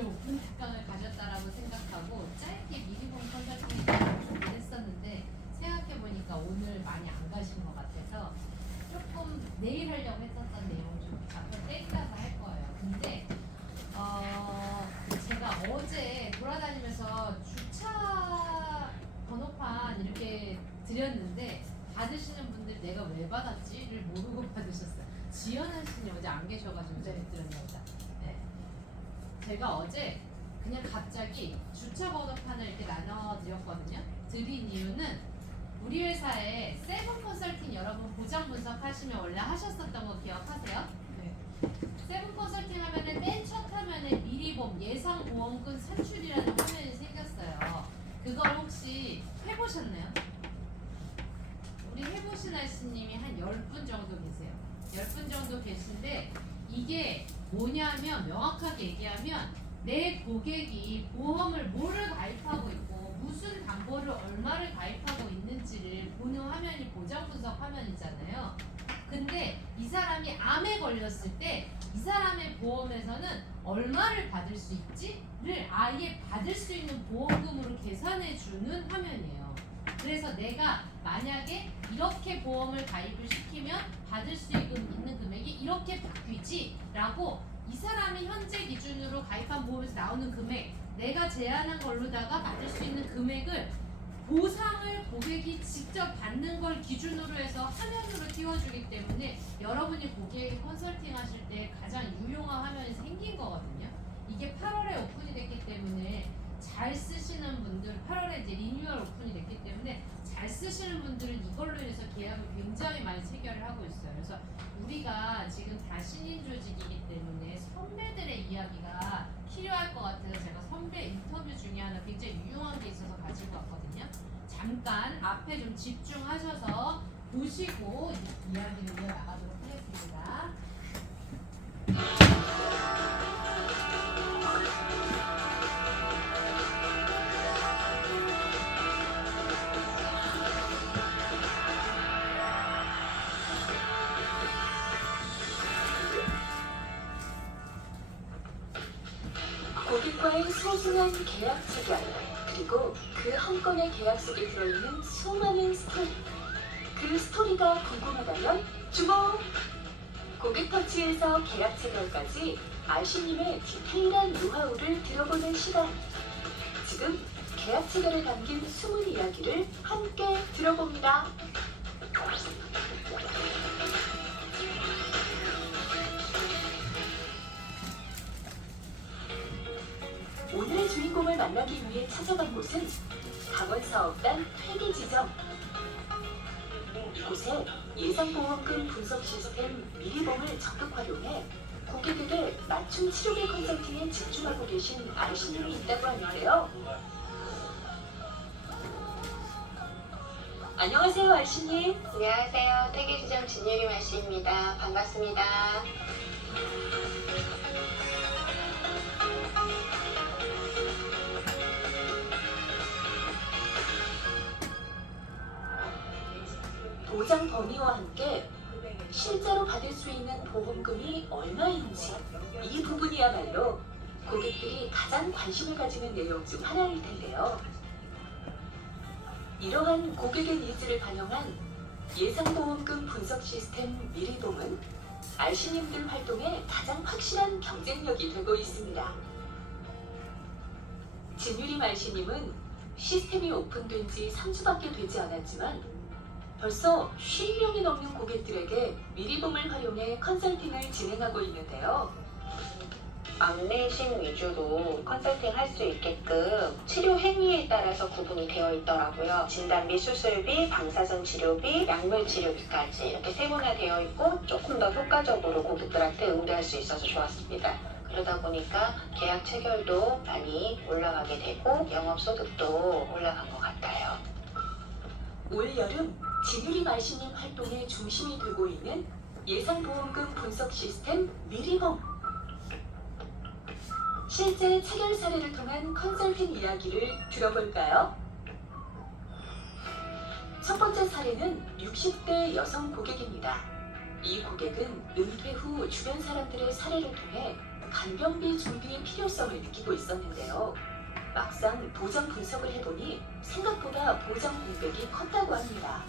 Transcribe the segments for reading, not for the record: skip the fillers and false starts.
오늘 오픈 특강을 가졌다라고 생각하고 짧게 미리본 컨설팅을 준비를 했었는데 생각해보니까 오늘 많이 안 가신 것 같아서 조금 내일 하려고 했었던 내용 좀 앞으로 땡겨서 할 거예요. 근데 제가 어제 돌아다니면서 주차 번호판 이렇게 드렸는데 받으시는 분들 내가 왜 받았지를 모르고 받으셨어요. 지연한 씨는 어제 안 계셔가지고 제가 드렸나 보다. 네. 제가 어제 그냥 갑자기 주차 번호판을 이렇게 나눠 드렸거든요. 드린 이유는 우리 회사에 세븐 컨설팅 여러분 보장 분석하시면 원래 하셨었던 거 기억하세요? 네. 세븐 컨설팅 하면은 맨 첫 화면에 미리봄 예상 보험금 산출이라는 화면이 생겼어요. 그걸 혹시 해보셨나요? 우리 해보신 아씨님이 한 10분 정도 계세요. 10분 정도 계신데 이게 뭐냐면 명확하게 얘기하면 내 고객이 보험을 뭐를 가입하고 있고 무슨 담보를 얼마를 가입하고 있는지를 보는 화면이 보장 분석 화면이잖아요. 근데 이 사람이 암에 걸렸을 때 이 사람의 보험에서는 얼마를 받을 수 있지를 아예 받을 수 있는 보험금으로 계산해 주는 화면이에요. 그래서 내가 만약에 이렇게 보험을 가입을 시키면 받을 수 있는 금액이 이렇게 바뀌지 라고 이 사람이 현재 기준으로 가입한 보험에서 나오는 금액 내가 제안한 걸로다가 받을 수 있는 금액을 보상을 고객이 직접 받는 걸 기준으로 해서 화면으로 띄워주기 때문에 여러분이 고객 컨설팅 하실 때 가장 유용한 화면이 생긴 거거든요. 이게 8월에 오픈이 됐기 때문에 잘 쓰시는 분들 8월에 이제 리뉴얼 오픈이 됐기 때문에 잘 쓰시는 분들은 이걸로 인해서 계약을 굉장히 많이 체결을 하고 있어요. 그래서 우리가 지금 다 신인 조직이기 때문에 선배들의 이야기가 필요할 것 같아서 제가 선배 인터뷰 중에 하나 굉장히 유용한 게 있어서 가지고 왔거든요. 잠깐 앞에 좀 집중하셔서 보시고 이야기를 이어나가도록 하겠습니다. 고객과의 소중한 계약 체결, 그리고 그 한 건의 계약 속에 들어있는 수많은 스토리. 그 스토리가 궁금하다면 주목! 고객 터치에서 계약 체결까지 아시님의 디테일한 노하우를 들어보는 시간. 지금 계약 체결에 담긴 숨은 이야기를 함께 들어봅니다. 오늘의 주인공을 만나기 위해 찾아간 곳은 강원사업단 회계지점. 이곳에 예상보험금 분석 시스템 미리봄을 적극 활용해 고객에게 맞춤 치료비 컨설팅에 집중하고 계신 아이씨님이 있다고 하는데요. 안녕하세요, 아이씨님. 안녕하세요. 회계지점 진유림 아씨입니다. 반갑습니다. 보장 범위와 함께 실제로 받을 수 있는 보험금이 얼마인지 이 부분이야말로 고객들이 가장 관심을 가지는 내용 중 하나일 텐데요. 이러한 고객의 니즈를 반영한 예상보험금 분석 시스템 미리봄은 아이씨님들 활동에 가장 확실한 경쟁력이 되고 있습니다. 진유림 아이씨님은 시스템이 오픈된 지 3주밖에 되지 않았지만 벌써 50명이 넘는 고객들에게 미리봄을 활용해 컨설팅을 진행하고 있는데요. 안내심 위주로 컨설팅 할 수 있게끔 치료 행위에 따라서 구분이 되어 있더라고요. 진단비, 수술비, 방사선 치료비, 약물 치료비까지 이렇게 세분화되어 있고 조금 더 효과적으로 고객들한테 응대할 수 있어서 좋았습니다. 그러다 보니까 계약 체결도 많이 올라가게 되고 영업소득도 올라간 것 같아요. 올 여름 진유림 아이씨님 활동의 중심이 되고 있는 예상보험금 분석 시스템 미리봄. 실제 체결 사례를 통한 컨설팅 이야기를 들어볼까요? 첫 번째 사례는 60대 여성 고객입니다. 이 고객은 은퇴 후 주변 사람들의 사례를 통해 간병비 준비의 필요성을 느끼고 있었는데요. 막상 보장 분석을 해보니 생각보다 보장 공백이 컸다고 합니다.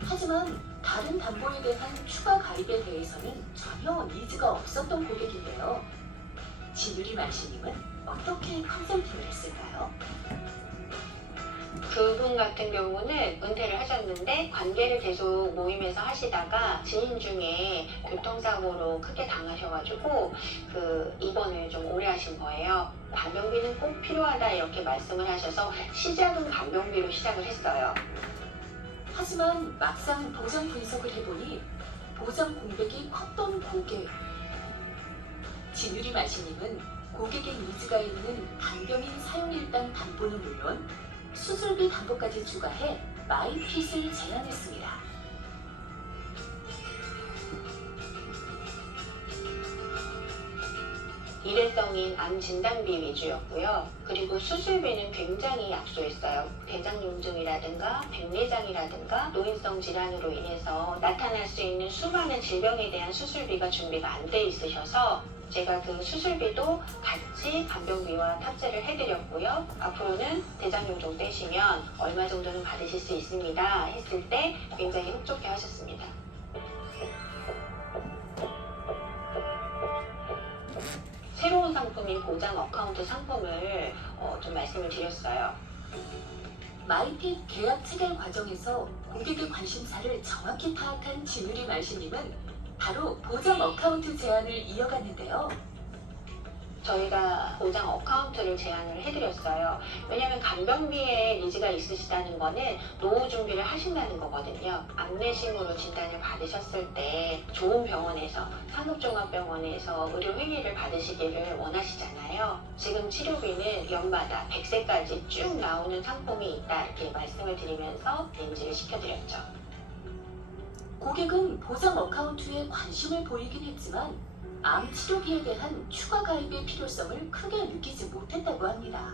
하지만 다른 담보에 대한 추가 가입에 대해서는 전혀 니즈가 없었던 고객인데요. 진유리 말씨님은 어떻게 컨설팅을 했을까요? 그분 같은 경우는 은퇴를 하셨는데 관계를 계속 모임에서 하시다가 지인 중에 교통사고로 크게 당하셔가지고 입원을 좀 오래 하신 거예요. 간병비는 꼭 필요하다 이렇게 말씀을 하셔서 시작은 간병비로 시작을 했어요. 하지만 막상 보장 분석을 해보니 보장 공백이 컸던 고객. 진유리 말씨님은 고객의 니즈가 있는 간병인 사용일당 담보는 물론 수술비 담보까지 추가해 마이핏을 제안했습니다. 일회성인 암 진단비 위주였고요. 그리고 수술비는 굉장히 약소했어요. 대장염증이라든가 백내장이라든가 노인성 질환으로 인해서 나타날 수 있는 수많은 질병에 대한 수술비가 준비가 안 돼 있으셔서 제가 그 수술비도 같이 간병비와 탑재를 해드렸고요. 앞으로는 대장염종 떼시면 얼마 정도는 받으실 수 있습니다 했을 때 굉장히 흡족해 하셨습니다. 새로운 상품인 보장 어카운트 상품을 좀 말씀을 드렸어요. 마이핏 계약 체결 과정에서 고객의 관심사를 정확히 파악한 진유리 말씨님은 바로 보장 어카운트 제안을 이어갔는데요. 저희가 보장 어카운트를 제안을 해드렸어요. 왜냐하면 간병비에 니즈가 있으시다는 거는 노후 준비를 하신다는 거거든요. 안내심으로 진단을 받으셨을 때 좋은 병원에서 상급종합병원에서 의료행위를 받으시기를 원하시잖아요. 지금 치료비는 연마다 100세까지 쭉 나오는 상품이 있다 이렇게 말씀을 드리면서 인지를 시켜드렸죠. 고객은 보장 어카운트에 관심을 보이긴 했지만 암 치료비에 대한 추가 가입의 필요성을 크게 느끼지 못했다고 합니다.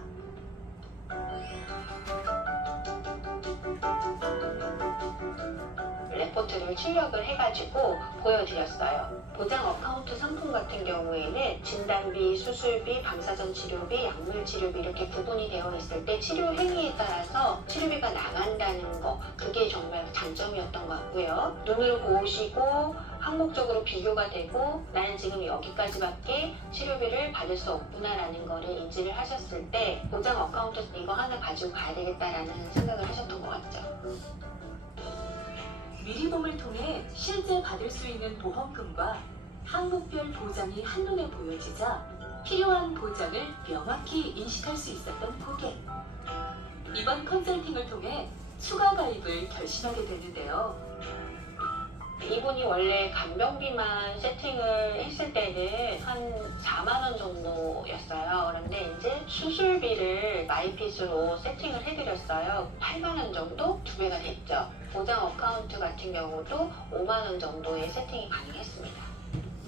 레포트를 출력을 해가지고 보여드렸어요. 보장 어카운트 상품 같은 경우에는 진단비, 수술비, 방사선 치료비, 약물 치료비 이렇게 구분이 되어 있을 때 치료 행위에 따라서 치료비가 나간다는 거 그게 정말 장점이었던 것 같고요. 눈으로 보시고 항목적으로 비교가 되고 나는 지금 여기까지밖에 치료비를 받을 수 없구나라는 거를 인지를 하셨을 때 보장 어카운트 이거 하나 가지고 가야 되겠다라는 생각을 하셨던 것 같죠. 미리봄을 통해 실제 받을 수 있는 보험금과 항목별 보장이 한눈에 보여지자 필요한 보장을 명확히 인식할 수 있었던 고객. 이번 컨설팅을 통해 추가 가입을 결심하게 되는데요. 이분이 원래 간병비만 세팅을 했을 때는 한 4만 원 정도였어요. 그런데 이제 수술비를 마이핏으로 세팅을 해드렸어요. 8만 원 정도 2배가 됐죠. 보장 어카운트 같은 경우도 5만 원 정도의 세팅이 가능했습니다.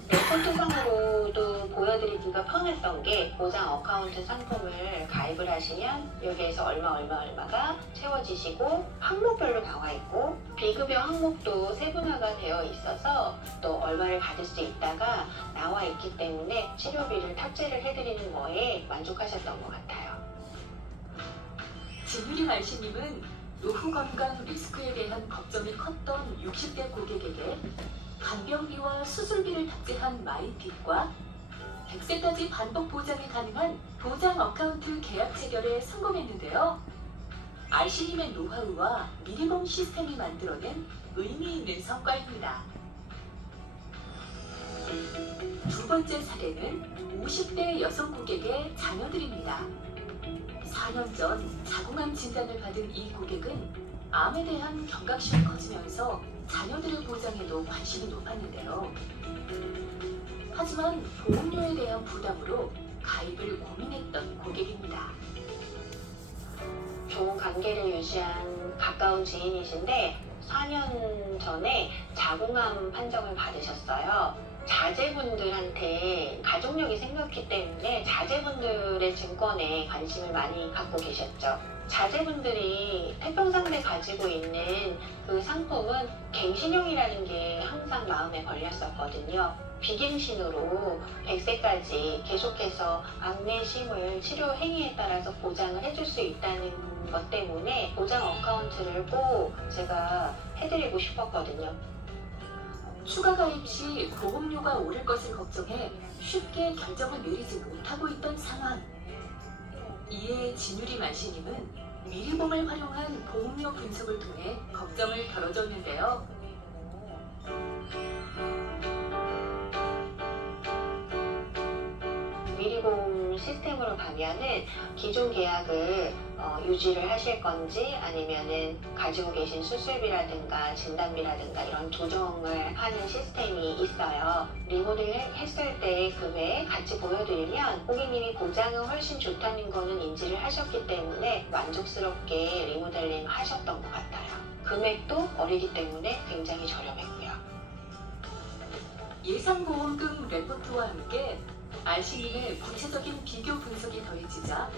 레포트상으로도 보여드리기가 편했던 게 보장 어카운트 상품을 가입을 하시면 여기에서 얼마가 채워지시고 항목별로 나와 있고 비급여 항목도 세분화가 되어 있어서 또 얼마를 받을 수 있다가 나와 있기 때문에 치료비를 탑재를 해드리는 거에 만족하셨던 것 같아요. 진유리 말씨님은 노후 건강 리스크에 대한 걱정이 컸던 60대 고객에게 간병비와 수술비를 탑재한 마이핏과 100세까지 반복 보장이 가능한 보장 어카운트 계약 체결에 성공했는데요. 알씨님의 노하우와 미리봄 시스템이 만들어낸 의미 있는 성과입니다. 두 번째 사례는 50대 여성 고객의 자녀들입니다. 4년 전 자궁암 진단을 받은 이 고객은 암에 대한 경각심이 커지면서 자녀들의 보장에도 관심이 높았는데요. 하지만 보험료에 대한 부담으로 가입을 고민했던 고객입니다. 좋은 관계를 유지한 가까운 지인이신데 4년 전에 자궁암 판정을 받으셨어요. 자제분들한테 가족력이 생겼기 때문에 자제분들의 증권에 관심을 많이 갖고 계셨죠. 자제분들이 태평상대 가족 가지고 있는 그 상품은 갱신형이라는 게 항상 마음에 걸렸었거든요. 비갱신으로 100세까지 계속해서 악내심을 치료 행위에 따라서 보장을 해줄 수 있다는 것 때문에 보장 어카운트를 꼭 제가 해드리고 싶었거든요. 추가 가입 시 보험료가 오를 것을 걱정해 쉽게 결정을 내리지 못하고 있던 상황. 이에 진유리 만시님은 미리봄을 활용한 보험료 분석을 통해 걱정을 덜어줬는데요. 미리보험 시스템으로 가면은 기존 계약을 유지를 하실 건지 아니면은 가지고 계신 수술비라든가 진단비라든가 이런 조정을 하는 시스템이 있어요. 리모델 했을 때의 금액 같이 보여드리면 고객님이 보장은 훨씬 좋다는 거는 인지를 하셨기 때문에 만족스럽게 리모델링 하셨던 것 같아요. 금액도 어리기 때문에 굉장히 저렴했고요. 예상보험금 레포트와 함께 알씨님의 구체적인 비교 분석이 더해지자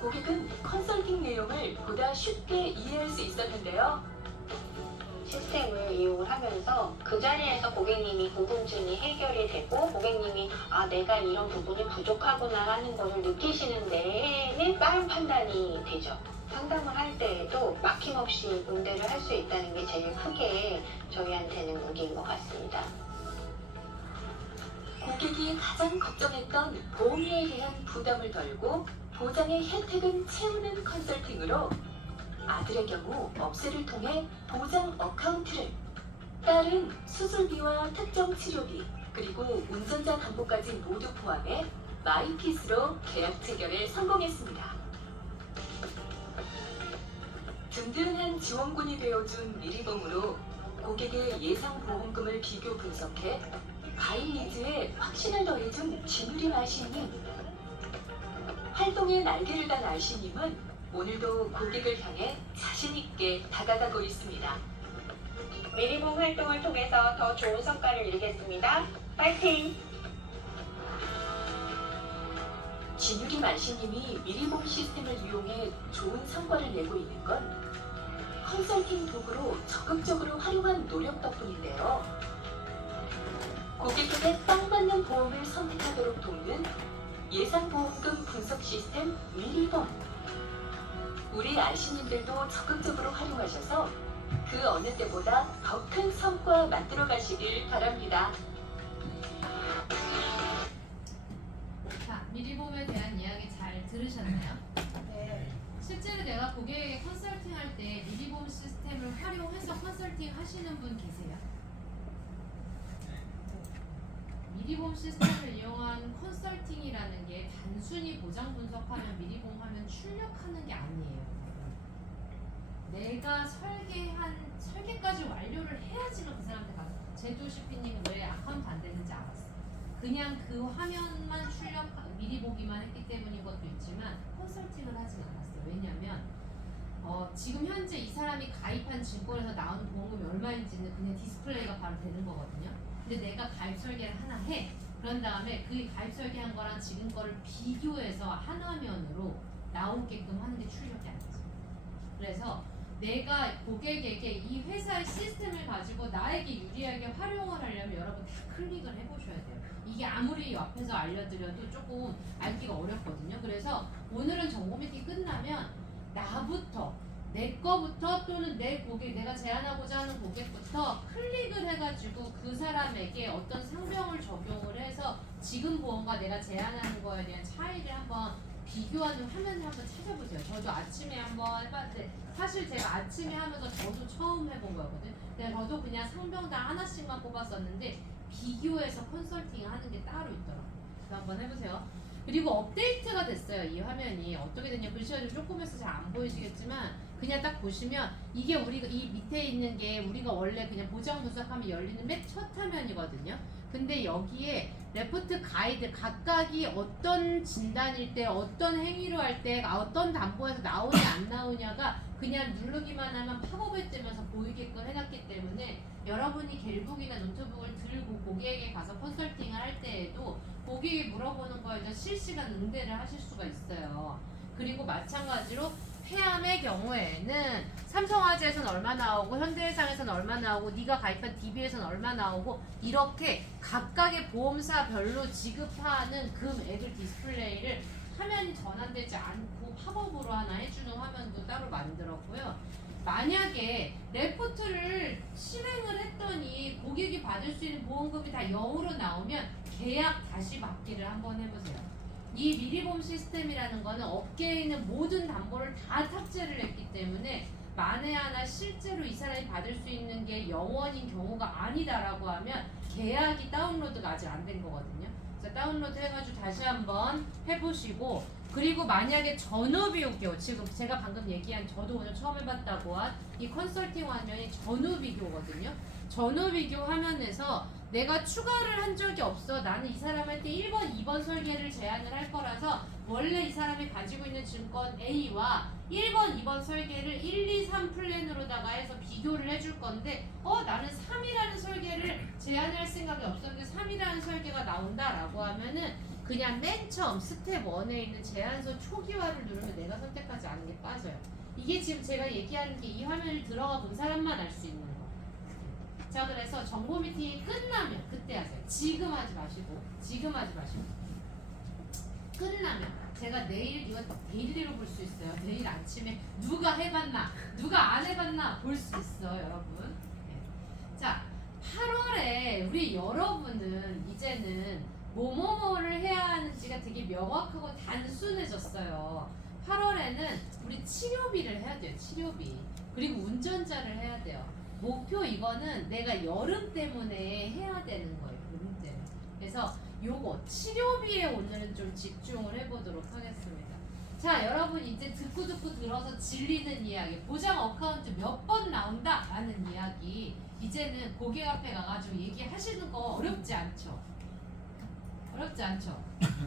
고객은 컨설팅 내용을 보다 쉽게 이해할 수 있었는데요. 시스템을 이용을 하면서 그 자리에서 고객님이 궁금증이 해결이 되고 고객님이 아 내가 이런 부분이 부족하구나 하는 것을 느끼시는 데에는 빠른 판단이 되죠. 상담을 할 때에도 막힘없이 응대를 할 수 있다는 게 제일 크게 저희한테는 무기인 것 같습니다. 고객이 가장 걱정했던 보험료에 대한 부담을 덜고 보장의 혜택은 채우는 컨설팅으로 아들의 경우 업체를 통해 보장 어카운트를, 딸은 수술비와 특정 치료비 그리고 운전자 담보까지 모두 포함해 마이핏으로 계약 체결에 성공했습니다. 든든한 지원군이 되어준 미리봄으로 고객의 예상 보험금을 비교 분석해 가입 니즈에 확신을 더해준 진우리 마시님. 활동의 날개를 단 알씨님은 오늘도 고객을 향해 자신있게 다가가고 있습니다. 미리봄 활동을 통해서 더 좋은 성과를 이루겠습니다. 파이팅! 진유리 만시님이 미리봄 시스템을 이용해 좋은 성과를 내고 있는 건 컨설팅 도구로 적극적으로 활용한 노력 덕분인데요. 고객에게 딱 맞는 보험을 선택하도록 돕는 예상보험금 분석 시스템 미리봄. 우리 알씨님들도 적극적으로 활용하셔서 그 어느 때보다 더 큰 성과 만들어 가시길 바랍니다. 자, 미리봄에 대한 이야기 잘 들으셨나요? 네. 실제로 내가 고객에게 컨설팅 할 때 미리봄 시스템을 활용해서 컨설팅 하시는 분 계세요? 미리봄 시스템을 이용한 컨설팅이라는 게 단순히 보장 분석하면 미리봄 하면 출력하는 게 아니에요. 내가 설계까지 완료를 해야지만 그 사람한테 가서 제주시피님 왜 아카운트 안 되는지 알았어. 그냥 그 화면만 미리 보기만 했기 때문인 것도 있지만 컨설팅을 하진 않았어요. 왜냐면 지금 현재 이 사람이 가입한 증권에서 나오는 보험금이 얼마인지는 그냥 디스플레이가 바로 되는 거거든요. 근데 내가 가입 설계를 하나 해. 그런 다음에 그 가입 설계한 거랑 지금 거를 비교해서 한 화면으로 나오게끔 하는 게 출력이 안 되죠. 그래서 내가 고객에게 이 회사의 시스템을 가지고 나에게 유리하게 활용을 하려면 여러분 다 클릭을 해보셔야 돼요. 이게 아무리 옆에서 알려드려도 조금 알기가 어렵거든요. 그래서 오늘은 정보 미팅 끝나면 나부터 내 거부터 또는 내 고객, 내가 제안하고자 하는 고객부터 클릭을 해가지고 그 사람에게 어떤 상병을 적용을 해서 지금 보험과 내가 제안하는 거에 대한 차이를 한번 비교하는 화면을 한번 찾아보세요. 저도 아침에 한번 해봤는데 사실 제가 아침에 하면서 저도 처음 해본 거거든요. 근데 저도 그냥 상병당 하나씩만 뽑았었는데 비교해서 컨설팅을 하는 게 따로 있더라고요. 그래서 한번 해보세요. 그리고 업데이트가 됐어요. 이 화면이 어떻게 됐냐, 글씨가 좀 조그매서 잘 안 보이시겠지만 그냥 딱 보시면 이게 우리가 이 밑에 있는 게 우리가 원래 그냥 보장 분석하면 열리는 맨 첫 화면이거든요. 근데 여기에 레포트 가이드 각각이 어떤 진단일 때 어떤 행위로 할 때 어떤 담보에서 나오냐 안 나오냐가 그냥 누르기만 하면 팝업이 뜨면서 보이게끔 해놨기 때문에 여러분이 갤북이나 노트북을 들고 고객에게 가서 컨설팅을 할 때에도 고객이 물어보는 거에 대해서 실시간 응대를 하실 수가 있어요. 그리고 마찬가지로 폐암의 경우에는 삼성화재 삼성화재에서는 얼마 나오고 현대해상에서는 얼마 나오고 네가 가입한 DB에서는 얼마 나오고 이렇게 각각의 보험사별로 지급하는 금액을 디스플레이를 화면이 전환되지 않고 팝업으로 하나 해주는 화면도 따로 만들었고요. 만약에 레포트를 실행을 했더니 고객이 받을 수 있는 보험금이 다 0으로 나오면 계약 다시 받기를 한번 해보세요. 이 미리보험 시스템이라는 거는 업계에 있는 모든 담보를 다 탑재를 했기 때문에 만에 하나 실제로 이 사람이 받을 수 있는 게 0원인 경우가 아니다라고 하면 계약이 다운로드가 아직 안 된 거거든요. 그래서 다운로드 해가지고 다시 한번 해보시고, 그리고 만약에 전후비교, 지금 제가 방금 얘기한, 저도 오늘 처음 해봤다고 한 이 컨설팅 화면이 전후비교거든요. 전후비교 화면에서 내가 추가를 한 적이 없어. 나는 이 사람한테 1번, 2번 설계를 제안을 할 거라서 원래 이 사람이 가지고 있는 증권 A와 1번, 2번 설계를 1, 2, 3 플랜으로다가 해서 비교를 해줄 건데 나는 3이라는 설계를 제안할 생각이 없었는데 3이라는 설계가 나온다라고 하면은 그냥 맨 처음 스텝 1에 있는 제안서 초기화를 누르면 내가 선택하지 않은 게 빠져요. 이게 지금 제가 얘기하는 게 이 화면을 들어가 본 사람만 알 수 있는 거. 자, 그래서 정보 미팅이 끝나면 그때 하세요. 지금 하지 마시고 끝나면 제가 내일 이거 데일리로 볼 수 있어요. 내일 아침에 누가 해봤나 누가 안 해봤나 볼 수 있어요, 여러분. 네. 자, 8월에 우리 여러분은 이제는 뭐뭐뭐를 해야 하는지가 되게 명확하고 단순해졌어요. 8월에는 우리 치료비를 해야 돼요. 치료비. 그리고 운전자를 해야 돼요. 목표 이거는 내가 여름 때문에 해야 되는 거예요. 여름 때문에. 그래서 요거 치료비에 오늘은 좀 집중을 해보도록 하겠습니다. 자, 여러분 이제 듣고 들어서 질리는 이야기, 보장 어카운트 몇 번 나온다 라는 이야기, 이제는 고객 앞에 가가지고 얘기하시는 거 어렵지 않죠? 어렵지 않죠?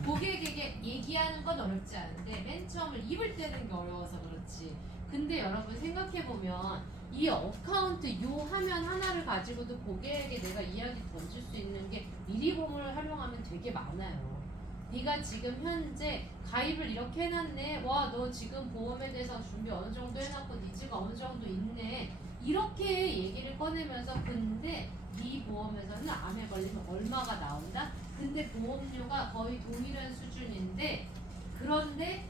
고객에게 얘기하는 건 어렵지 않은데 맨 처음에 입을 떼는 게 어려워서 그렇지. 근데 여러분 생각해보면 이 어카운트 요 화면 하나를 가지고도 고객에게 내가 이야기 던질 수 있는 게 미리보험을 활용하면 되게 많아요. 네가 지금 현재 가입을 이렇게 해놨네. 와, 너 지금 보험에 대해서 준비 어느 정도 해놨고 니즈가 어느 정도 있네. 이렇게 얘기를 꺼내면서 근데 네 보험에서는 암에 걸리면 얼마가 나온다? 근데 보험료가 거의 동일한 수준인데 그런데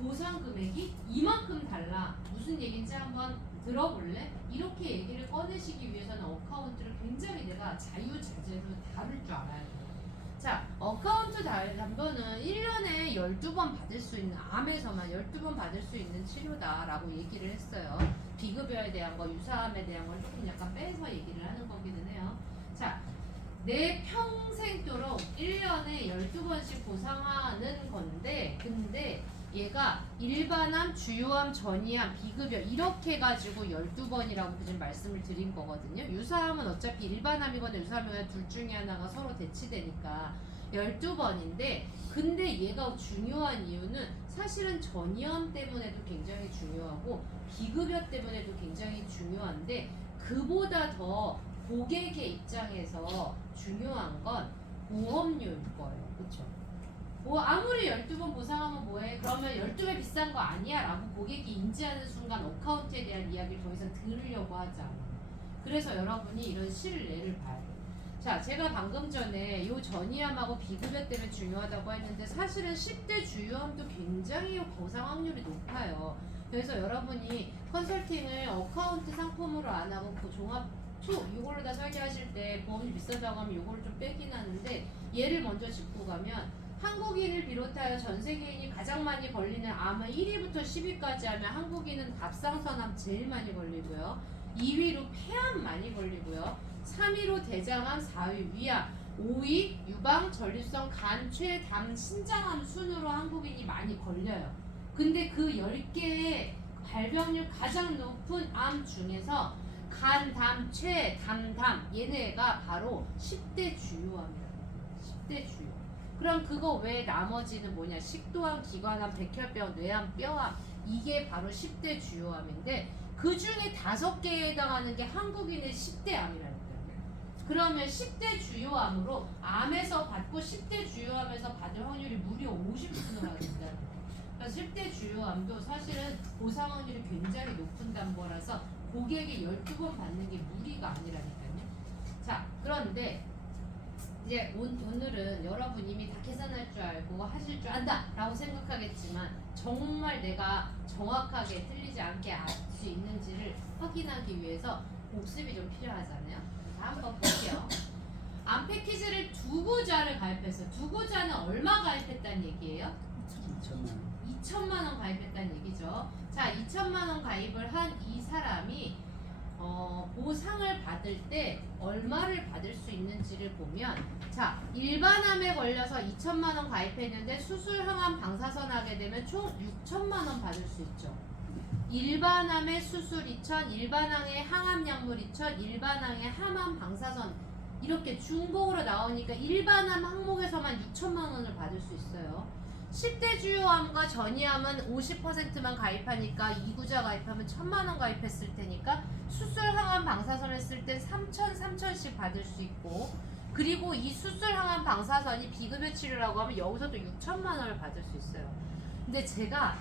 보상 금액이 이만큼 달라. 무슨 얘기인지 한번 들어볼래? 이렇게 얘기를 꺼내시기 위해서는 어카운트를 굉장히 내가 자유자재로 다룰 줄 알아야 돼요. 자, 어카운트 담보는 1년에 12번 받을 수 있는, 암에서만 12번 받을 수 있는 치료다라고 얘기를 했어요. 비급여에 대한 거, 유사암에 대한 걸 조금 약간 빼서 얘기를 하는 거기는 해요. 자, 내 평생도록 1년에 12번씩 보상하는 건데, 근데 얘가 일반암, 주요암, 전이암, 비급여 이렇게 해가지고 12번이라고 지금 말씀을 드린 거거든요. 유사암은 어차피 일반암이거나 유사암이거나 둘 중에 하나가 서로 대치되니까 12번인데, 근데 얘가 중요한 이유는 사실은 전이암 때문에도 굉장히 중요하고 비급여 때문에도 굉장히 중요한데, 그보다 더 고객의 입장에서 중요한 건 보험료일 거예요. 그렇죠? 뭐 아무리 12번 보상하면 뭐해? 그러면 12배 비싼 거 아니야? 라고 고객이 인지하는 순간 어카운트에 대한 이야기를 더 이상 들으려고 하지 않아요. 그래서 여러분이 이런 실례를 봐야 돼요. 자, 제가 방금 전에 요 전이암하고 비급여 때문에 중요하다고 했는데 사실은 10대 주요암도 굉장히 보상 확률이 높아요. 그래서 여러분이 컨설팅을 어카운트 상품으로 안 하고 그 종합 이걸로 다 설계하실 때 보험이 비싸다고 하면 이거를 좀 빼긴 하는데, 얘를 먼저 짚고 가면 한국인을 비롯하여 전 세계인이 가장 많이 걸리는 암은 1위부터 10위까지 하면 한국인은 갑상선암 제일 많이 걸리고요. 2위로 폐암 많이 걸리고요. 3위로 대장암, 4위 위암, 5위 유방, 전립선, 간, 췌, 담, 신장암 순으로 한국인이 많이 걸려요. 근데 그 10개의 발병률 가장 높은 암 중에서 간, 담, 췌, 담 얘네가 바로 10대 주요암이라고. 10대 주요. 그럼 그거 외에 나머지는 뭐냐? 식도암, 기관암, 백혈병, 뇌암, 뼈암, 이게 바로 10대 주요암인데 그 중에 5개에 해당하는 게 한국인의 10대 암이라는 거예요. 그러면 10대 주요암으로 암에서 받고 10대 주요암에서 받을 확률이 무려 50%나 된다는 거예요. 그래서 10대 주요암도 사실은 보상 확률이 굉장히 높은 담보라서 고객이 12번 받는 게 무리가 아니라니까요. 자, 그런데 이제 오늘은 여러분 이미 다 계산할 줄 알고 하실 줄 안다 라고 생각하겠지만 정말 내가 정확하게 틀리지 않게 알 수 있는지를 확인하기 위해서 복습이 좀 필요하잖아요. 자, 한번 볼게요. 암 패키지를 두 구자를 가입했어요. 두 구자는 얼마 가입했다는 얘기예요? 2천만 원 가입했다는 얘기죠. 자, 2천만 원 가입을 한 이 사람이 보상을 받을 때 얼마를 받을 수 있는지를 보면, 자, 일반암에 걸려서 2천만 원 가입했는데 수술 항암 방사선 하게 되면 총 6천만 원 받을 수 있죠. 일반암의 수술 2천, 일반암의 항암 약물 2천, 일반암의 항암 방사선 이렇게 중복으로 나오니까 일반암 항목에서만 6천만 원을 받을 수 있어요. 10대 주요암과 전이암은 50%만 가입하니까 2구자 가입하면 1,000만 원 가입했을 테니까 수술 항암 방사선 했을 땐 3,000씩 받을 수 있고, 그리고 이 수술 항암 방사선이 비급여 치료라고 하면 여기서도 6천만 원을 받을 수 있어요. 근데 제가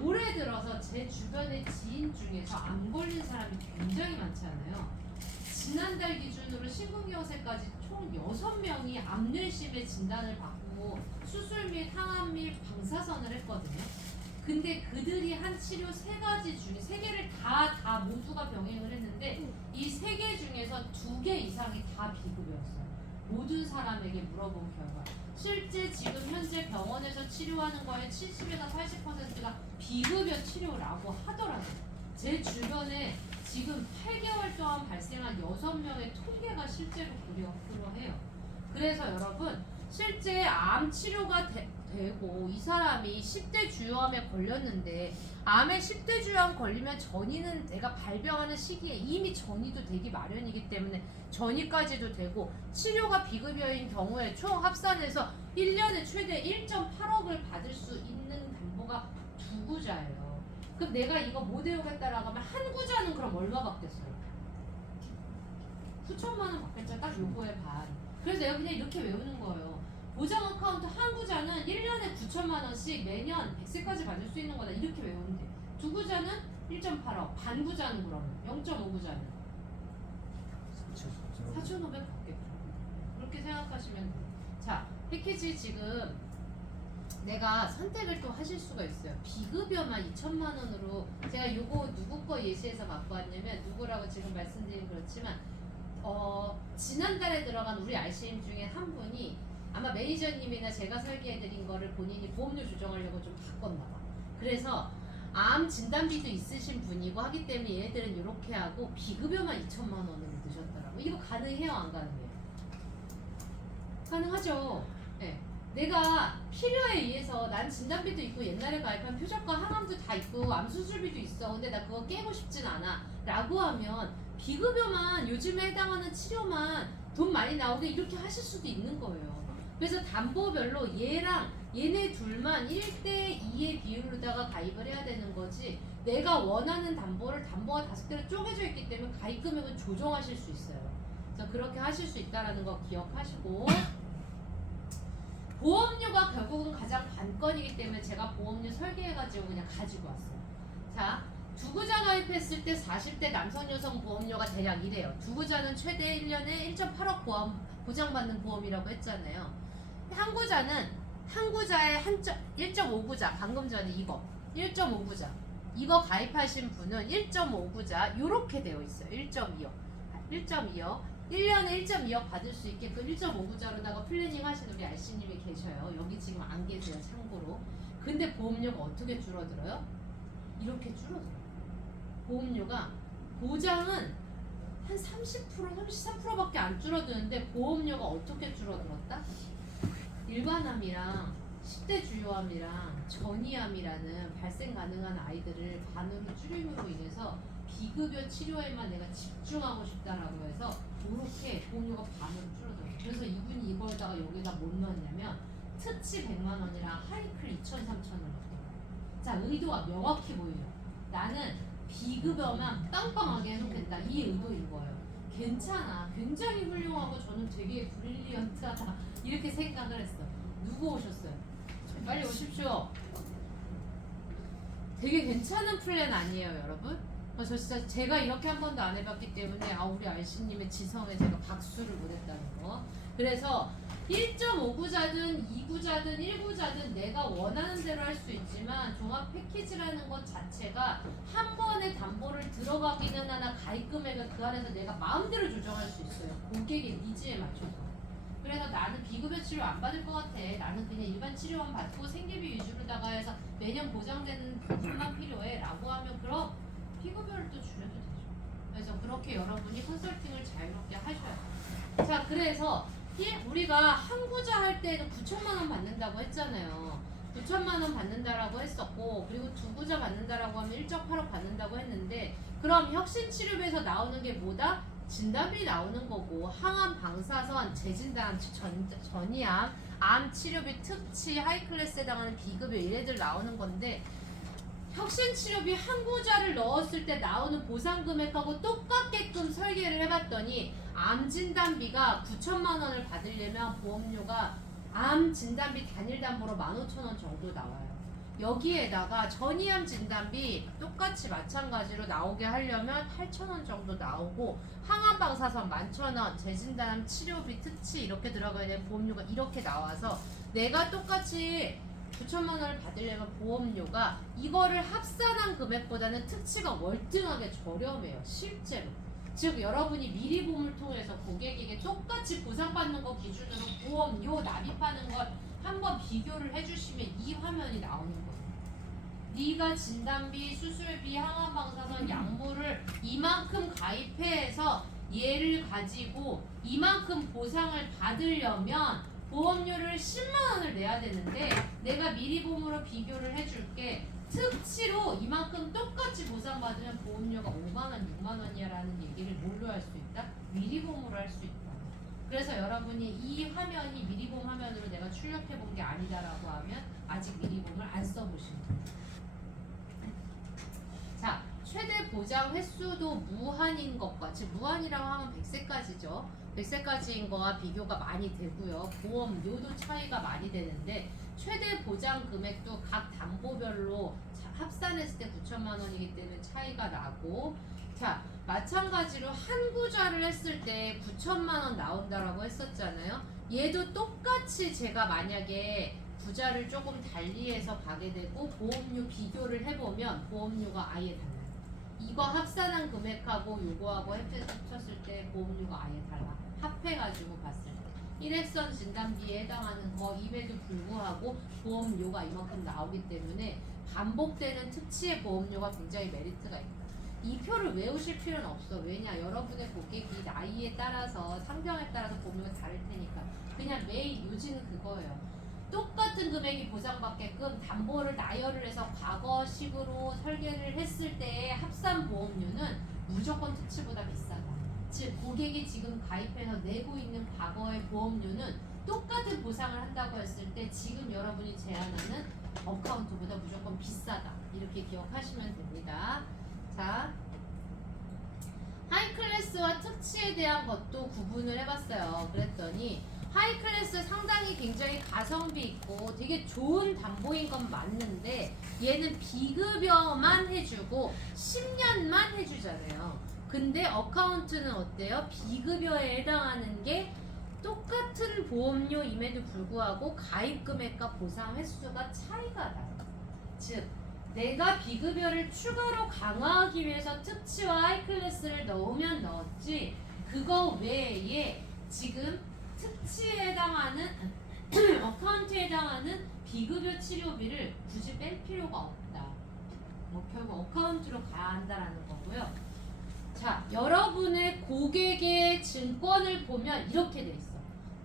올해 들어서 제 주변의 지인 중에서 암 걸린 사람이 굉장히 많잖아요. 지난달 기준으로 심근경색까지 총 6명이 암뇌심의 진단을 받고 수술 및 항암 및 방사선을 했거든요. 근데 그들이 한 치료 3가지 중에 3개를 다 모두가 병행을 했는데 이 3개 중에서 2개 이상이 다 비급여였어요. 모든 사람에게 물어본 결과 실제 지금 현재 병원에서 치료하는 거에 70에서 80%가 비급여 치료라고 하더라고요. 제 주변에 지금 8개월 동안 발생한 6명의 통계가 실제로 그러해요. 그래서 여러분, 실제 암 치료가 되고 이 사람이 10대 주요암에 걸렸는데, 암에 10대 주요암 걸리면 전이는 내가 발병하는 시기에 이미 전이도 되기 마련이기 때문에 전이까지도 되고, 치료가 비급여인 경우에 총 합산해서 1년에 최대 1.8억을 받을 수 있는 담보가 2구자예요. 그럼 내가 이거 못 외우겠다라고 하면 한 구자는 그럼 얼마 받겠어요? 9천만 원 받겠죠. 딱 요거의 반. 그래서 내가 그냥 이렇게 외우는 거예요. 보장 아카운트 한 구자는 1년에 9천만 원씩 매년 100세까지 받을 수 있는 거다. 이렇게 외우면 돼. 두 구자는 1.8억. 반 구자는 그러면 0.5구자는 4,500 받겠죠. 그렇게 생각하시면 돼요. 자, 패키지 지금 내가 선택을 또 하실 수가 있어요. 비급여만 2천만 원으로 제가 요거 누구 거 예시해서 갖고 왔냐면, 누구라고 지금 말씀드리긴 그렇지만 지난달에 들어간 우리 RCM 중에 한 분이 아마 매니저님이나 제가 설계해드린 거를 본인이 보험료 조정하려고 좀 바꿨나 봐. 그래서 암 진단비도 있으신 분이고 하기 때문에 얘네들은 이렇게 하고 비급여만 2천만 원으로 드셨더라고. 이거 가능해요, 안 가능해요? 가능하죠. 네. 내가 필요에 의해서 난 진단비도 있고 옛날에 가입한 표적과 항암도 다 있고 암 수술비도 있어. 근데 나 그거 깨고 싶진 않아 라고 하면 비급여만, 요즘에 해당하는 치료만 돈 많이 나오게 이렇게 하실 수도 있는 거예요. 그래서 담보별로 얘랑 얘네 둘만 1대2의 비율로다가 가입을 해야 되는 거지, 내가 원하는 담보가 5개로 쪼개져 있기 때문에 가입 금액은 조정하실 수 있어요. 그래서 그렇게 하실 수 있다는 거 기억하시고, 보험료가 결국은 가장 관건이기 때문에 제가 보험료 설계해가지고 그냥 가지고 왔어요. 자, 두 구자 가입했을 때 40대 남성 여성 보험료가 대략 이래요. 두 구자는 최대 1년에 1.8억 보장받는 보험이라고 했잖아요. 한 구자에 1.5구자, 방금 전에 이거 1.5구자 이거 가입하신 분은 1.5구자 요렇게 되어 있어요. 1.2억 1년에 1.2억 받을 수 있게끔 1.5구자로다가 플래닝 하시는 우리 RC님이 계셔요. 여기 지금 안 계세요, 참고로. 근데 보험료가 어떻게 줄어들어요? 이렇게 줄어들어요. 보험료가, 보장은 한 30%, 33%밖에 안 줄어드는데 보험료가 어떻게 줄어들었다? 일반암이랑 10대 주요암이랑 전이암이라는 발생 가능한 아이들을 반으로 줄임으로 인해서 비급여 치료에만 내가 집중하고 싶다라고 해서 이렇게 보험료가 반으로 줄어들어요. 그래서 이분이 이걸다가 여기다 못 넣었냐면 특치 100만 원이랑 하이클 2천, 3천을 넣었어요. 자, 의도가 명확히 보이죠. 나는 비급여만 빵빵하게 해놓겠다, 이 의도인 거예요. 괜찮아, 굉장히 훌륭하고 저는 되게 브릴리언트하다 이렇게 생각을 했어. 누구 오셨어요? 빨리 오십시오. 되게 괜찮은 플랜 아니에요, 여러분? 저 진짜 제가 이렇게 한 번도 안 해봤기 때문에 우리 알씨님의 지성에 제가 박수를 보냈다는 거. 그래서 1.5구자든 2구자든 1구자든 내가 원하는 대로 할 수 있지만 종합 패키지라는 것 자체가 한 번에 담보를 들어가기는 하나 가입 금액은 그 안에서 내가 마음대로 조정할 수 있어요. 고객의 니즈에 맞춰서. 그래서 나는 비급여 치료 안 받을 것 같아. 나는 그냥 일반 치료만 받고 생계비 위주로다가 해서 매년 보장되는 부분만 필요해 라고 하면 그럼 비급여를 또 줄여도 되죠. 그래서 그렇게 여러분이 컨설팅을 자유롭게 하셔야 돼요. 자, 그래서 우리가 한 구자 할 때는 9천만 원 받는다고 했잖아요. 9천만 원 받는다라고 했었고, 그리고 두 구자 받는다라고 하면 1.8억 받는다고 했는데, 그럼 혁신치료비에서 나오는 게 뭐다? 진단비 나오는 거고, 항암 방사선, 재진단, 전이암, 암 치료비, 특치, 하이클래스에 해당하는 비급여 이래들 나오는 건데, 혁신치료비 한 구자를 넣었을 때 나오는 보상금액하고 똑같게끔 설계를 해봤더니 암 진단비가 9천만 원을 받으려면 보험료가 암 진단비 단일 담보로 15,000원 정도 나와요. 여기에다가 전이암 진단비 똑같이 마찬가지로 나오게 하려면 8,000원 정도 나오고, 항암 방사선 11,000원, 재진단암 치료비, 특치 이렇게 들어가야 되는 보험료가 이렇게 나와서 내가 똑같이 9천만 원을 받으려면 보험료가 이거를 합산한 금액보다는 특치가 월등하게 저렴해요. 실제로. 즉 여러분이 미리 보험을 통해서 고객에게 똑같이 보상받는 거 기준으로 보험료 납입하는 걸 한번 비교를 해주시면 이 화면이 나오는 거예요. 네가 진단비, 수술비, 항암방사선, 약물을 이만큼 가입해서 얘를 가지고 이만큼 보상을 받으려면 보험료를 10만 원을 내야 되는데 내가 미리 보험으로 비교를 해줄게. 특치로 이만큼 똑같이 보상받으면 보험료가 5만 원, 6만 원이야라는 얘기를 뭘로 할 수 있다? 미리 보험으로 할 수 있다. 그래서 여러분이 이 화면이 미리 보험 화면으로 내가 출력해 본 게 아니다라고 하면 아직 미리 보험을 안 써보시는 거예요. 자, 최대 보장 횟수도 무한인 것과, 즉 무한이라고 하면 100세까지죠. 100세까지인 거와 비교가 많이 되고요. 보험료도 차이가 많이 되는데 최대 보장 금액도 각 담보별로 합산했을 때 9천만 원이기 때문에 차이가 나고, 자 마찬가지로 한 구자를 했을 때 9천만 원 나온다라고 했었잖아요. 얘도 똑같이 제가 만약에 구자를 조금 달리해서 가게 되고 보험료 비교를 해보면 보험료가 아예 달라요. 이거 합산한 금액하고 요거하고 합쳤을 때 보험료가 아예 달라. 합해가지고 봤을 때 일회성 진단비에 해당하는 거임에도 불구하고 보험료가 이만큼 나오기 때문에 반복되는 특치의 보험료가 굉장히 메리트가 있다. 이 표를 외우실 필요는 없어. 왜냐, 여러분의 고객이 나이에 따라서 상병에 따라서 보험료가 다를 테니까 그냥 매일 요지는 그거예요. 똑같은 금액이 보장받게끔 담보를 나열을 해서 과거식으로 설계를 했을 때의 합산 보험료는 무조건 특치보다 비싸다. 즉 고객이 지금 가입해서 내고 있는 과거의 보험료는 똑같은 보상을 한다고 했을 때 지금 여러분이 제안하는 어카운트보다 무조건 비싸다. 이렇게 기억하시면 됩니다. 자, 하이클래스와 특치에 대한 것도 구분을 해봤어요. 그랬더니 하이클래스 상당히 굉장히 가성비 있고 되게 좋은 담보인 건 맞는데 얘는 비급여만 해주고 10년만 해주잖아요. 근데 어카운트는 어때요? 비급여에 해당하는 게 똑같은 보험료임에도 불구하고 가입 금액과 보상 횟수가 차이가 나요. 즉 내가 비급여를 추가로 강화하기 위해서 특치와 하이클래스를 넣으면 넣었지 그거 외에 지금 특치에 해당하는 어카운트에 해당하는 비급여 치료비를 굳이 뺄 필요가 없다. 결국 어카운트로 가야 한다라는 거고요. 자, 여러분의 고객의 증권을 보면 이렇게 돼 있어.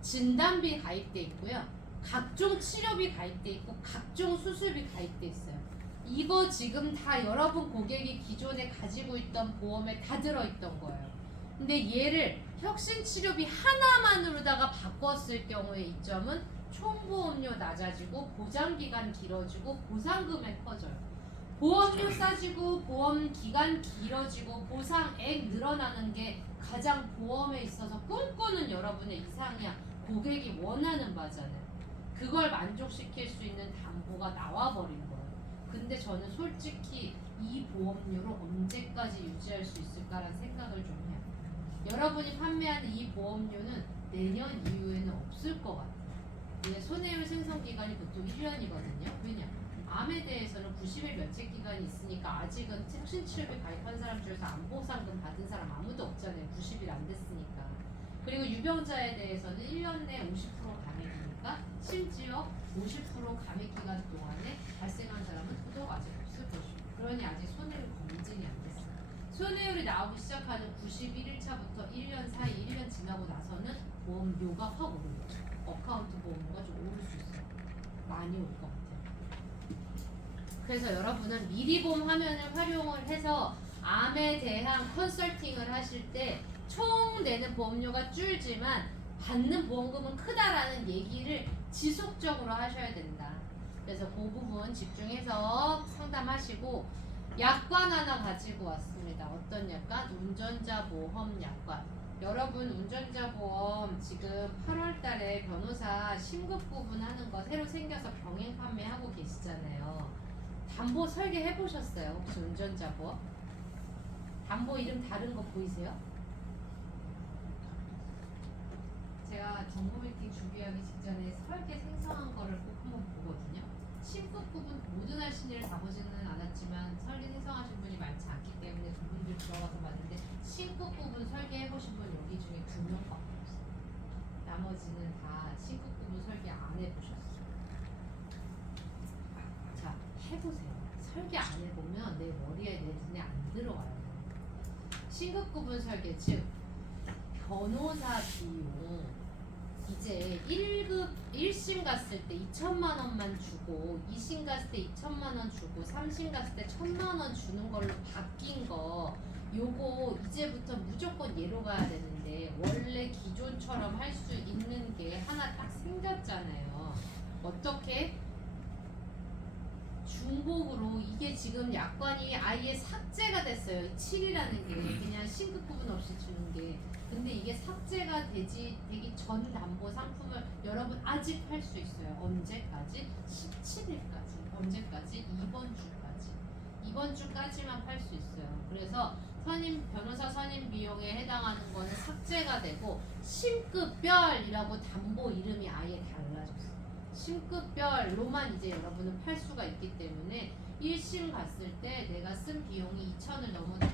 진단비 가입돼 있고요. 각종 치료비 가입돼 있고 각종 수술비 가입돼 있어요. 이거 지금 다 여러분 고객이 기존에 가지고 있던 보험에 다 들어있던 거예요. 근데 얘를 혁신치료비 하나만으로다가 바꿨을 경우의 이점은 총보험료 낮아지고 보장기간 길어지고 보상금액 커져요. 보험료 싸지고 보험기간 길어지고 보상액 늘어나는 게 가장 보험에 있어서 꿈꾸는 여러분의 이상향, 고객이 원하는 바잖아요. 그걸 만족시킬 수 있는 담보가 나와버린 거예요. 근데 저는 솔직히 이 보험료를 언제까지 유지할 수 있을까라는 생각을 좀 해요. 여러분이 판매하는 이 보험료는 내년 이후에는 없을 것 같아요. 근데 손해율 생성 기간이 보통 1년이거든요. 왜냐? 암에 대해서는 90일 면책 기간이 있으니까 아직은 혁신치료비 가입한 사람 중에서 안보상금 받은 사람 아무도 없잖아요. 90일 안 됐으니까. 그리고 유병자에 대해서는 1년 내 50% 감액이니까 심지어 50% 감액 기간 동안에 발생한 사람은 도덕 아직 없을 것이고, 그러니 아직 손해율 검증이 안 됐어요. 손해율이 나오기 시작하는 91일차부터 1년 사이 1년 지나고 나서는 보험료가 확 오르죠. 어카운트 보험료가 좀 오를 수 있어요. 많이 올 것 같아요. 그래서 여러분은 미리보험 화면을 활용을 해서 암에 대한 컨설팅을 하실 때 총 내는 보험료가 줄지만 받는 보험금은 크다라는 얘기를 지속적으로 하셔야 된다. 그래서 그 부분 집중해서 상담하시고, 약관 하나 가지고 왔습니다. 어떤 약관? 운전자 보험 약관. 여러분 운전자 보험 지금 8월 달에 변호사 신급 구분하는 거 새로 생겨서 병행 판매하고 계시잖아요. 담보 설계해 보셨어요? 혹시 운전자 보험? 담보 이름 다른 거 보이세요? 제가 정보 미팅 준비하기 직전에 설계 생성한 거를 꼭 한번 보거든요. 신급 구분 모든 하신 일을 다 보지는 않았지만 설계 생성하신 분이 많지 않기 때문에 그분들 들어가서 봤는데 신급 구분 설계해 보신 분 여기 중에 2명밖에 없어요. 나머지는 다 신급 구분 설계 안 해보셨어요. 자, 해보세요. 설계 안 해보면 내 머리에 내 눈에 안 들어와요. 신급 구분 설계, 즉 변호사 비용 이제 1급 1심 갔을 때 2천만 원만 주고 2심 갔을 때 2천만 원 주고 3심 갔을 때 1,000만 원 주는 걸로 바뀐 거, 요거 이제부터 무조건 예로 가야 되는데 원래 기존처럼 할 수 있는 게 하나 딱 생겼잖아요. 어떻게? 중복으로 이게 지금 약관이 아예 삭제가 됐어요. 7이라는 게 그냥 신급 구분 없이 주는 게. 근데 이게 삭제가 되기 전 담보 상품을 여러분 아직 할 수 있어요. 언제까지? 17일까지. 언제까지? 이번 주까지만 팔 수 있어요. 그래서 변호사 선임 비용에 해당하는 거는 삭제가 되고 신급별이라고 담보 이름이 아예 달라졌어요. 신급별로만 이제 여러분은 팔 수가 있기 때문에 1심 갔을 때 내가 쓴 비용이 2천을 넘어도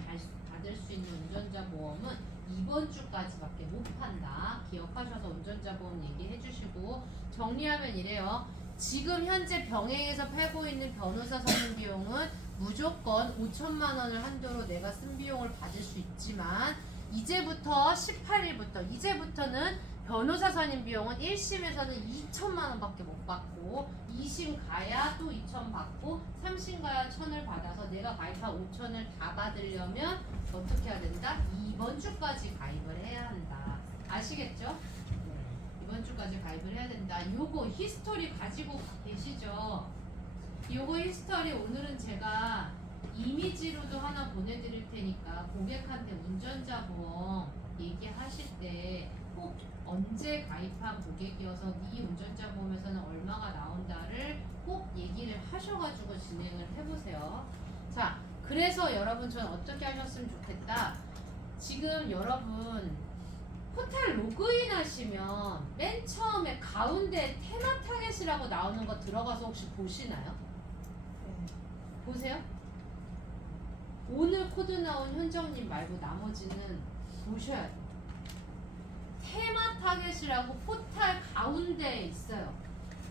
받을 수 있는 운전자 보험은 이번 주까지밖에 못 판다. 기억하셔서 운전자 보험 얘기해 주시고, 정리하면 이래요. 지금 현재 병행해서 팔고 있는 변호사 선임 비용은 무조건 5천만 원을 한도로 내가 쓴 비용을 받을 수 있지만, 이제부터 18일부터 이제부터는 변호사 선임 비용은 1심에서는 2천만 원밖에 못 받고 2심 가야 또 2천 받고 3심 가야 1,000을 받아서 내가 가입한 5천을 다 받으려면 어떻게 해야 된다? 이번 주까지 가입을 해야 한다. 아시겠죠? 네. 이번 주까지 가입을 해야 된다. 요거 히스토리 가지고 계시죠? 요거 히스토리 오늘은 제가 이미지로도 하나 보내드릴 테니까 고객한테 운전자 보험 얘기하실 때 꼭 언제 가입한 고객이어서 이 운전자 보험에서는 얼마가 나온다를 꼭 얘기를 하셔가지고 진행을 해보세요. 자, 그래서 여러분 저는 어떻게 하셨으면 좋겠다. 지금 여러분 포탈 로그인 하시면 맨 처음에 가운데 테마 타겟이라고 나오는 거 들어가서 혹시 보시나요? 보세요. 오늘 코드 나온 현정님 말고 나머지는 보셔야 돼요. 테마 타겟이라고 포탈 가운데에 있어요.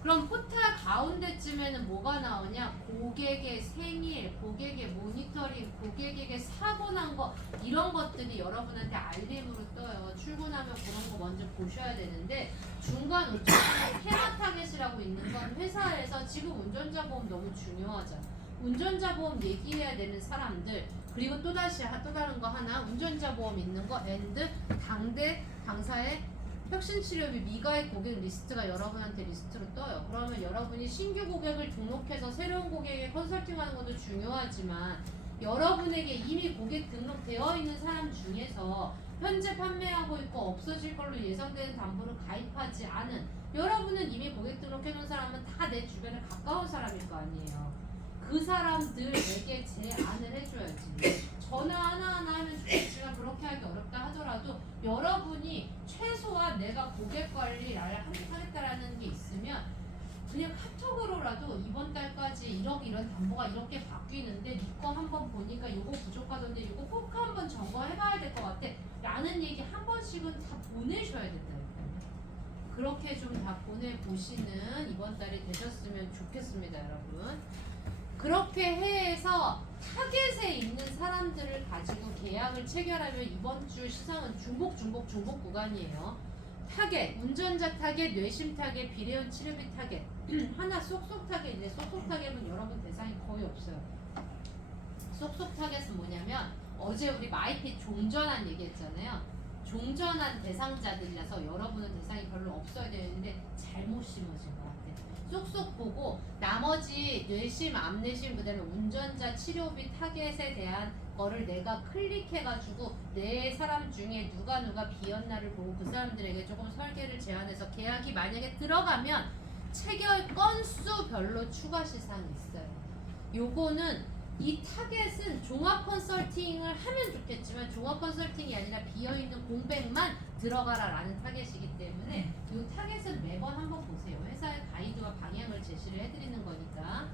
그럼 포탈 가운데쯤에는 뭐가 나오냐? 고객의 생일, 고객의 모니터링, 고객에게 사고 난 거, 이런 것들이 여러분한테 알림으로 떠요. 출근하면 그런 거 먼저 보셔야 되는데, 중간 우측에 테마 타겟이라고 있는 건 회사에서 지금 운전자 보험 너무 중요하잖아. 운전자 보험 얘기해야 되는 사람들, 그리고 또 다른 거 하나, 운전자 보험 있는 거 앤드 당사의 혁신치료비 미가입 고객 리스트가 여러분한테 리스트로 떠요. 그러면 여러분이 신규 고객을 등록해서 새로운 고객에 컨설팅하는 것도 중요하지만, 여러분에게 이미 고객 등록되어 있는 사람 중에서 현재 판매하고 있고 없어질 걸로 예상되는 담보를 가입하지 않은, 여러분은 이미 고객 등록해놓은 사람은 다 내 주변에 가까운 사람일 거 아니에요. 그 사람들에게 제안을 해줘야지. 전화 하나하나 하면 좋겠지만 그렇게 하기 어렵다 하더라도 여러분이 최소한 내가 고객 관리를 하겠다라는 게 있으면 그냥 카톡으로라도 이번 달까지 이런 담보가 이렇게 바뀌는데 네 거 한번 보니까 요거 부족하던데 요거 꼭 한번 점검해봐야 될 것 같아 라는 얘기 한 번씩은 다 보내셔야 된다니까요. 그렇게 좀 다 보내보시는 이번 달이 되셨으면 좋겠습니다, 여러분. 그렇게 해서 타겟에 있는 사람들을 가지고 계약을 체결하면 이번 주 시상은 중복 구간이에요. 타겟, 운전자 타겟, 뇌심 타겟, 비례원 치료비 타겟 하나 쏙쏙 타겟인데 쏙쏙 타겟은 여러분 대상이 거의 없어요. 쏙쏙 타겟은 뭐냐면 어제 우리 마이핏 종전한 얘기했잖아요. 종전한 대상자들이라서 여러분은 대상이 별로 없어야 되는데 잘못 심어진 것 같아요. 쏙쏙 보고 나머지 뇌심, 암내심, 그다음에 운전자 치료비 타겟에 대한 거를 내가 클릭해가지고 내 사람 중에 누가 비었나를 보고 그 사람들에게 조금 설계를 제안해서 계약이 만약에 들어가면 체결 건수별로 추가 시상이 있어요. 요거는 이 타겟은 종합 컨설팅을 하면 좋겠지만 종합 컨설팅이 아니라 비어있는 공백만 들어가라 라는 타겟이기 때문에 이 타겟은 매번 한번 보세요. 회사의 가이드와 방향을 제시를 해드리는 거니까.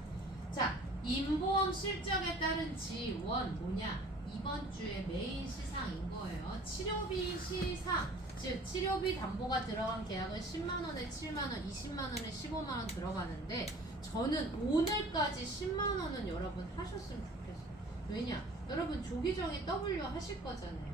자, 인보험 실적에 따른 지원 뭐냐? 이번 주에 메인 시상인 거예요. 치료비 시상, 즉 치료비 담보가 들어간 계약은 10만원에 7만원, 20만원에 15만원 들어가는데 저는 오늘까지 10만원은 여러분 하셨으면 좋겠어요. 왜냐? 여러분 조기정이 W 하실 거잖아요.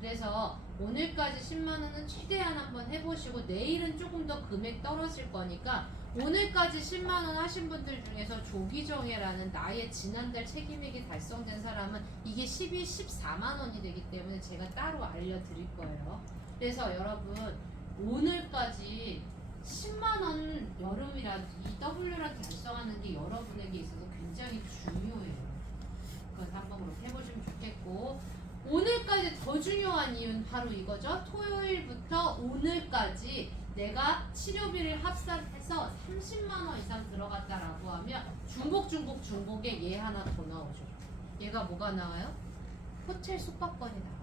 그래서 오늘까지 10만원은 최대한 한번 해보시고 내일은 조금 더 금액 떨어질 거니까 오늘까지 10만원 하신 분들 중에서 조기정예라는 나의 지난달 책임액이 달성된 사람은 이게 14만원이 되기 때문에 제가 따로 알려드릴 거예요. 그래서 여러분 오늘까지 10만원 여름이라 이 W라 달성하는 게 여러분에게 있어서 굉장히 중요해요. 그래서 한번 그렇게 해보시면 좋겠고 오늘까지 더 중요한 이유는 바로 이거죠. 토요일부터 오늘까지 내가 치료비를 합산해서 30만원 이상 들어갔다라고 하면 중복에 얘 하나 더 나오죠. 얘가 뭐가 나와요? 호텔 숙박권이 나와요.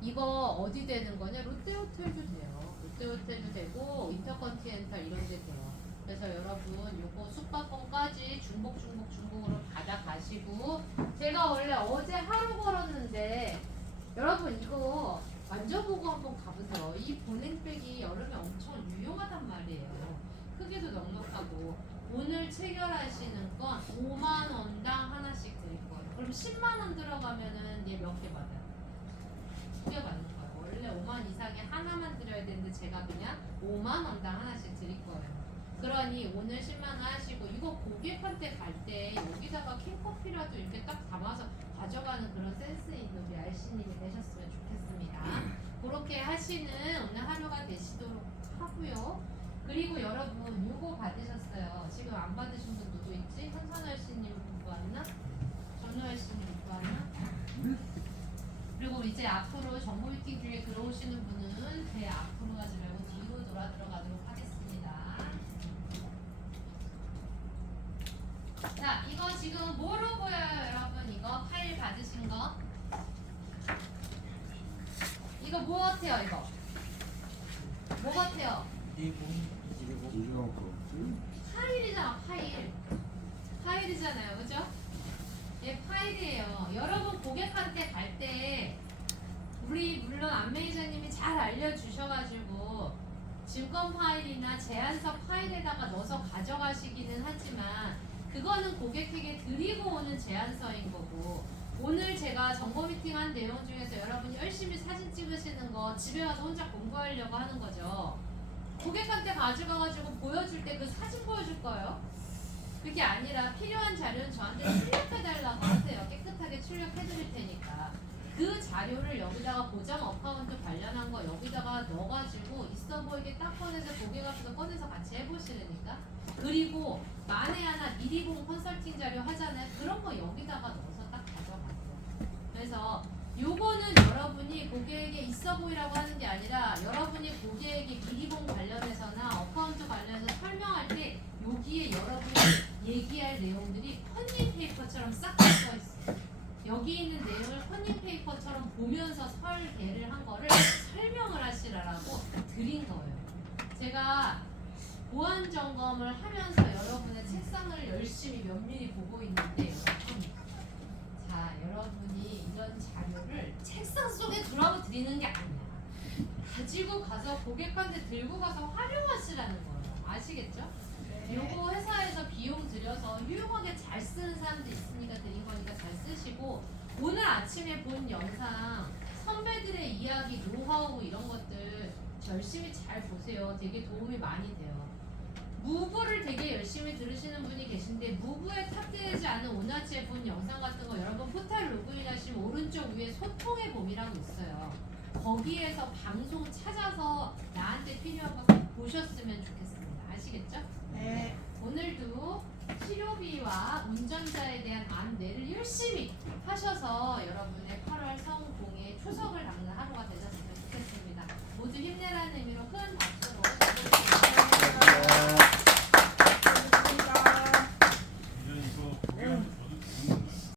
이거 어디 되는 거냐? 롯데호텔도 돼요. 롯데호텔도 되고 인터컨티넨탈 이런 데 돼요. 그래서 여러분 요거 숙박권까지 중복으로 받아가시고 제가 원래 어제 하루 걸었는데 여러분 이거 만져보고 한번 가보세요. 이 보냉백이 여름에 엄청 유용하단 말이에요. 크기도 넉넉하고 오늘 체결하시는 건 5만원당 하나씩 드릴 거예요. 그럼 10만원 들어가면은 얘 몇 개 받아요? 2개 받는 거예요. 원래 5만 이상에 하나만 드려야 되는데 제가 그냥 5만원당 하나씩 드릴 거예요. 그러니 오늘 10만원 하시고 이거 고객한테 갈 때 여기다가 캔커피라도 이렇게 딱 담아서 가져가는 그런 센스 있는 우리 알씨님이 되셨으면 좋겠습니다. 그렇게 하시는 오늘 하루가 되시도록 하고요. 그리고 여러분 요거 받으셨어요. 지금 안 받으신 분 누구 있지? 현선월 씨님 못 받나? 전우열 씨님 못 받나? 그리고 이제 앞으로 정보 미팅 중에 들어오시는 분은 제 앞으로 가지 말고 뒤로 돌아 들어가도록 하겠습니다. 자, 이거 지금 뭐로 보여요, 여러분? 이거 파일 받으신 거? 이거 뭐 같아요, 이거? 뭐 같아요? 파일이잖아, 파일. 파일이잖아요, 그죠? 얘 파일이에요. 여러분 고객한테 갈 때 우리 물론 안 매니저님이 잘 알려주셔가지고 증권 파일이나 제안서 파일에다가 넣어서 가져가시기는 하지만 그거는 고객에게 드리고 오는 제안서인 거고 오늘 제가 정보 미팅한 내용 중에서 여러분이 열심히 사진 찍으시는 거 집에 가서 혼자 공부하려고 하는 거죠. 고객한테 가져가가지고 보여줄 때 그 사진 보여줄 거예요. 그게 아니라 필요한 자료는 저한테 출력해달라고 하세요. 깨끗하게 출력해드릴 테니까. 그 자료를 여기다가 보장 어카운트 관련한 거 여기다가 넣어가지고 있어 보이게 딱 꺼내서 고객 앞에서 꺼내서 같이 해보시려니까. 그리고 만에 하나 미리 본 컨설팅 자료 하잖아요. 그런 거 여기다가 넣어서 딱 가져가세요. 그래서 요거는 여러분이 고객에게 있어 보이라고 하는 게 아니라 여러분이 고객에게 미리 본 관련해서나 어카운트 관련해서 설명할 때 여기에 여러분이 얘기할 내용들이 커닝페이퍼처럼 싹 써 있어요. 여기 있는 내용을 커닝페이퍼처럼 보면서 설계를 한 거를 설명을 하시라고 드린 거예요. 제가 보안 점검을 하면서 여러분의 책상을 열심히 면밀히 보고 있는데 여러분이 이런 자료를 책상 속에 두라고 드리는 게 아니야. 가지고 가서 고객한테 들고 가서 활용하시라는 거예요. 아시겠죠? 요거 회사에서 비용 들여서 유용하게 잘 쓰는 사람도 있으니까 드린 거니까 잘 쓰시고, 오늘 아침에 본 영상 선배들의 이야기, 노하우 이런 것들 열심히 잘 보세요. 되게 도움이 많이 돼요. 무브를 되게 열심히 들으시는 분이 계신데 무브에 탑재되지 않은 오늘 아침에 본 영상 같은 거 여러분 포털 로그인 하시면 오른쪽 위에 소통의 봄이라고 있어요. 거기에서 방송 찾아서 나한테 필요한 거 보셨으면 좋겠습니다. 아시겠죠? 네. 오늘도 치료비와 운전자에 대한 안내를 열심히 하셔서 여러분의 8월 성공의 초석을 담는 하루가 되셨으면 좋겠습니다. 모두 힘내라는 의미로 큰 박수